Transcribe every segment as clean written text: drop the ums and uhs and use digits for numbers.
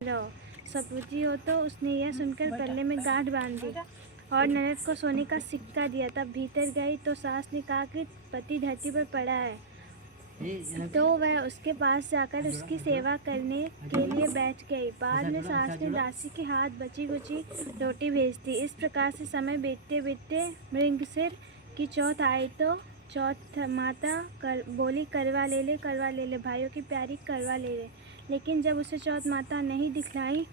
रहो। सपूती हो तो उसने यह सुनकर गले में गांठ बांध दी और ननद को सोने का सिक्का दिया। तब भीतर गई तो सास ने कहा कि पति धरती पर पड़ा है, तो वह उसके पास जाकर उसकी सेवा करने के लिए बैठ गई। बाद में सास ने दासी के हाथ बची कुची रोटी भेज दी। इस प्रकार से समय बीतते बीतते मृगशिर की चौथ आई तो चौथ माता बोली करवा ले ले भाइयों की प्यारी करवा ले। लेकिन जब उसे चौथ माता नहीं दिखलाई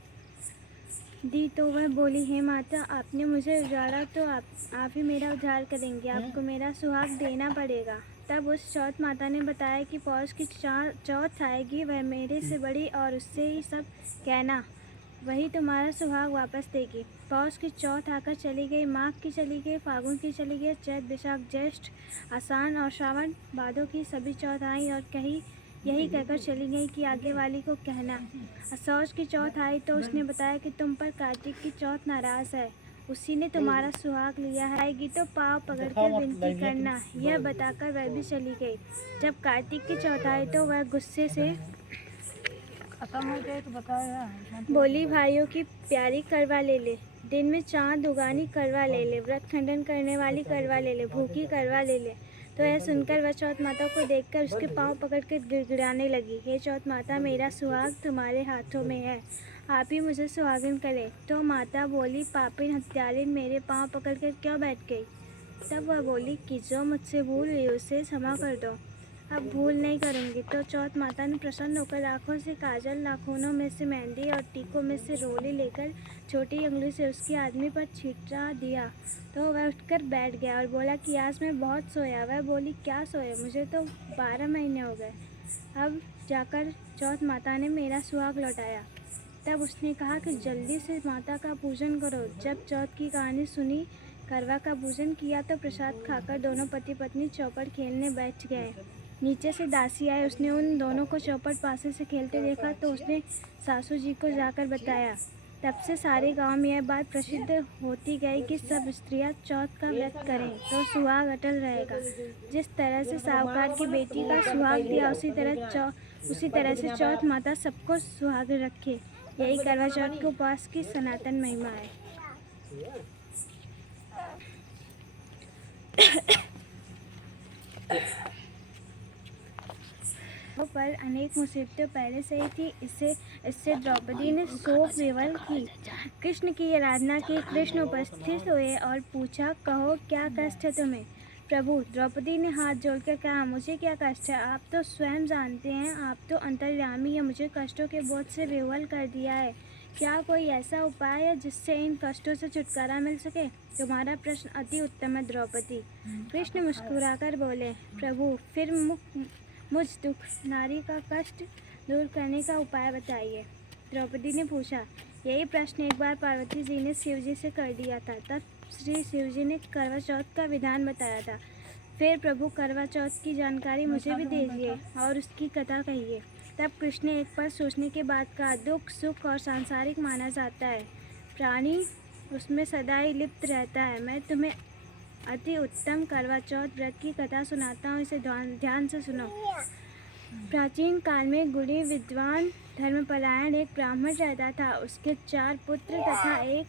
दी तो वह बोली, हे माता, आपने मुझे उजाड़ा तो आप ही मेरा उद्धार करेंगे, आपको मेरा सुहाग देना पड़ेगा। तब उस चौथ माता ने बताया कि पौष की चौथ आएगी, वह मेरे से बड़ी और उससे ही सब कहना, वही तुम्हारा सुहाग वापस देगी। पौष की चौथ आकर चली गई, माघ की चली गई, फागुन की चली गई, चैत बैसाख ज्येष्ठ आषाढ़ और श्रावण भादों की सभी चौथ आई और यही कहकर चली गई कि आगे वाली को कहना। असौज की चौथ आई तो उसने बताया कि तुम पर कार्तिक की चौथ नाराज है, उसी ने तुम्हारा सुहाग लिया है, आएगी तो पाँव पकड़कर विनती करना। यह बताकर वह भी चली गई। जब कार्तिक की चौथ आई तो वह गुस्से से खत्म हो गए तो बताया। बोली, भाइयों की प्यारी करवा ले, दिन में चांद उगानी करवा ले, व्रत खंडन करने वाली करवा ले, भूखी करवा ले। तो यह सुनकर वह चौथ माता को देखकर उसके पांव पकड़कर गिड़गिड़ाने लगी। हे चौथ माता, मेरा सुहाग तुम्हारे हाथों में है, आप ही मुझे सुहागिन करें। तो माता बोली, पापिन हत्यारिन, मेरे पाँव पकड़कर क्यों बैठ गई? तब वह बोली कि जो मुझसे भूल हुई उसे क्षमा कर दो, अब भूल नहीं करूँगी। तो चौथ माता ने प्रसन्न होकर आँखों से काजल, नाखूनों में से मेहंदी और टीकों में से रोली लेकर छोटी उंगली से उसके आदमी पर छिटा दिया। तो वह उठकर बैठ गया और बोला कि आज मैं बहुत सोया। वह बोली, क्या सोया? मुझे तो 12 महीने हो गए। अब जाकर चौथ माता ने मेरा सुहाग लौटाया। तब उसने कहा कि जल्दी से माता का पूजन करो। जब चौथ की कहानी सुनी, करवा का पूजन किया तो प्रसाद खाकर दोनों पति पत्नी चौपड़ खेलने बैठ गए। नीचे से दासी आए, उसने उन दोनों को चौपड़ पासे से खेलते देखा तो उसने सासू जी को जाकर बताया। तब से सारे गांव में यह बात प्रसिद्ध होती गई कि सब स्त्रियां चौथ का व्रत करें तो सुहाग अटल रहेगा। जिस तरह से साहूकार की बेटी का सुहाग दिया, उसी तरह से चौथ माता सबको सुहाग रखे। यही करवा चौथ के उपवास की सनातन महिमा है। पर अनेक मुसीबतें पहले से ही थी। इससे द्रौपदी ने शोक विवल की, कृष्ण की आराधना की। कृष्ण उपस्थित हुए और पूछा, कहो क्या कष्ट है तुम्हें? प्रभु, द्रौपदी ने हाथ जोड़कर कहा, मुझे क्या कष्ट है? आप तो स्वयं जानते हैं, आप तो अंतर्यामी हैं, मुझे कष्टों के बोझ से विह्वल कर दिया है। क्या कोई ऐसा उपाय है जिससे इन कष्टों से छुटकारा मिल सके? तुम्हारा प्रश्न अति उत्तम है द्रौपदी। कृष्ण मुस्कुराकर बोले, प्रभु, फिर मुझ दुख नारी का कष्ट दूर करने का उपाय बताइए। द्रौपदी ने पूछा। यही प्रश्न एक बार पार्वती जी ने शिव जी से कर दिया था। तब श्री शिव जी ने करवा चौथ का विधान बताया था। फिर प्रभु, करवा चौथ की जानकारी मुझे भी दीजिए और उसकी कथा कहिए। तब कृष्ण ने एक पल सोचने के बाद कहा, दुख सुख और सांसारिक माना जाता है, प्राणी उसमें सदा ही लिप्त रहता है। मैं तुम्हें अति उत्तम करवा चौथ व्रत की कथा सुनाता हूँ, इसे ध्यान से सुनो। प्राचीन काल में गुणी विद्वान धर्मपरायण एक ब्राह्मण रहता था। उसके 4 पुत्र तथा एक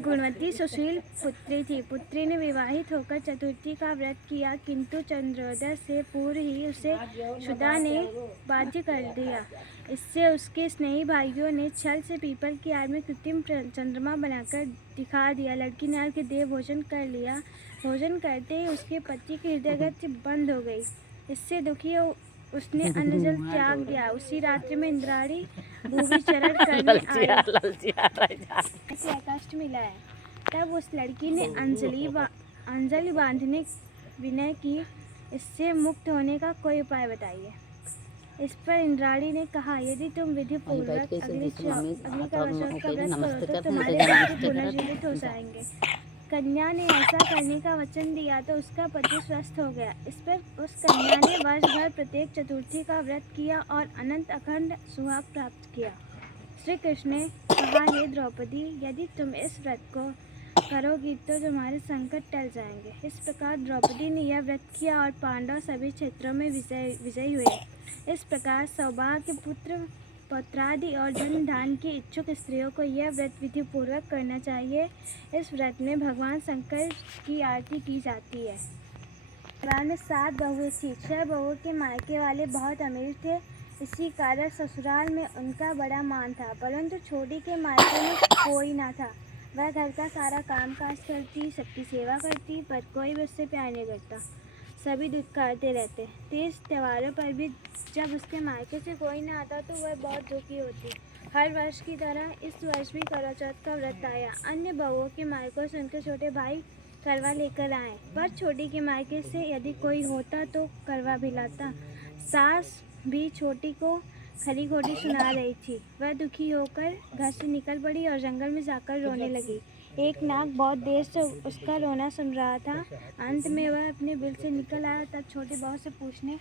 गुणवती सुशील पुत्री थी। पुत्री ने विवाहित होकर चतुर्थी का व्रत किया, किंतु चंद्रोदय से पूर्व ही उसे शुदा ने बाध्य कर दिया। इससे उसके स्नेही भाइयों ने छल से पीपल की आड़ में कृत्रिम चंद्रमा बनाकर दिखा दिया। लड़की ने अर्घ्य दे भोजन कर लिया। भोजन करते ही उसके पति की हृदय गति बंद हो गई। इससे दुखी उसने अन्न जल त्याग दिया। उसी रात्रि में इंद्राणी भूविचरण करने आई। ऐसे कष्ट मिला है। तब उस लड़की ने अंजलि बांधने विनय की, इससे मुक्त होने का कोई उपाय बताइए। इस पर इंद्राणी ने कहा, यदि तुम विधि पूर्वक अगली करवा चौथ का व्रत करो तो तुम्हारे पति पुनर्जीवित हो जाएंगे। कन्या ने ऐसा करने का वचन दिया तो उसका पति स्वस्थ हो गया। इस पर उस कन्या ने वर्ष भर प्रत्येक चतुर्थी का व्रत किया और अनंत अखंड सुहाग प्राप्त किया। श्री कृष्ण ने कहा, हे द्रौपदी, यदि तुम इस व्रत को करोगी तो तुम्हारे संकट टल जाएंगे। इस प्रकार द्रौपदी ने यह व्रत किया और पांडव सभी क्षेत्रों में विजयी हुए। इस प्रकार सौभाग्य पुत्र पौत्रादि और धन धान की इच्छुक स्त्रियों को यह व्रत विधि पूर्वक करना चाहिए। इस व्रत में भगवान शंकर की आरती की जाती है। परिवार में 7 बहुएं थीं। 6 बहुओं के मायके वाले बहुत अमीर थे, इसी कारण ससुराल में उनका बड़ा मान था, परंतु छोटी के मायके में कोई ना था। वह घर का सारा काम काज करती, सबकी सेवा करती, पर कोई भी उससे प्यार नहीं करता। सभी दुखकारते रहते। तीज त्योहारों पर भी जब उसके मायके से कोई ना आता तो वह बहुत दुखी होती। हर वर्ष की तरह इस वर्ष भी करवा चौथ का व्रत आया। अन्य बहुओं के मायकों से उनके छोटे भाई करवा लेकर आए, पर छोटी के मायके से यदि कोई होता तो करवा भी लाता। सास भी छोटी को खरी खोटी सुना रही थी। वह दुखी होकर घर से निकल पड़ी और जंगल में जाकर रोने लगी। एक नाग बहुत देर से उसका रोना सुन रहा था। अंत में वह अपने बिल से निकल आया। तब छोटी बहू से पूछने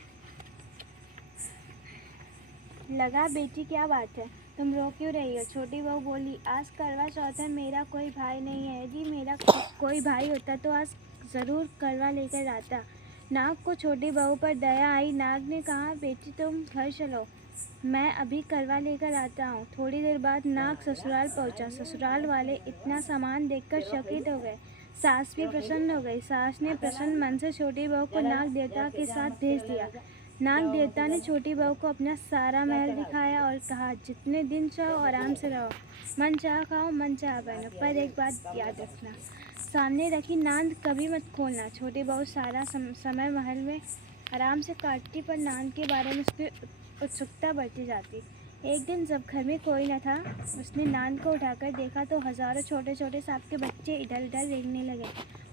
लगा, बेटी क्या बात है, तुम रो क्यों रही हो? छोटी बहू बोली, आज करवा चौथ है, मेरा कोई भाई नहीं है। यदि मेरा कोई भाई होता तो आज ज़रूर करवा लेकर आता। नाग को छोटी बहू पर दया आई। नाग ने कहा, बेटी तुम घर चलो, मैं अभी करवा लेकर आता हूँ। थोड़ी देर बाद नाग ससुराल पहुँचा। ससुराल वाले इतना सामान देखकर चकित हो गए। सास भी प्रसन्न हो गई। सास ने प्रसन्न मन से छोटी बहू को नाग देवता के साथ भेज दिया। नाग देवता ने छोटी बहू को अपना सारा महल दिखाया और कहा, जितने दिन चाहो आराम से रहो, मन चाह खाओ, मन चाह पहनो, पर एक बात याद रखना, सामने रखी नांद कभी मत खोलना। छोटी बहू सारा समय महल में आराम से काटती, पर नांद के बारे में उसकी उत्सुकता बढ़ती जाती। एक दिन जब घर में कोई न था, उसने नांद को उठाकर देखा तो हजारों छोटे छोटे सांप के बच्चे इधर उधर रेंगने लगे।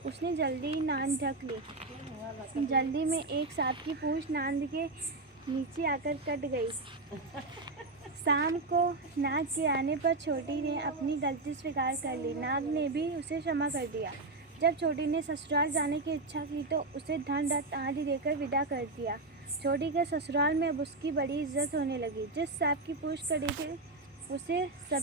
उसने जल्दी ही नांद ढक ली। जल्दी में एक सांप की पूंछ नांद के नीचे आकर कट गई। शाम को नाग के आने पर छोटी ने अपनी गलती स्वीकार कर ली। नाग ने भी उसे क्षमा कर दिया। जब छोटी ने ससुराल जाने की इच्छा की तो उसे धन रत्न आदि देकर विदा कर दिया। छोटी के ससुराल में अब उसकी बड़ी इज्जत होने लगी। जिस सांप की पूंछ कटी थी उसे सब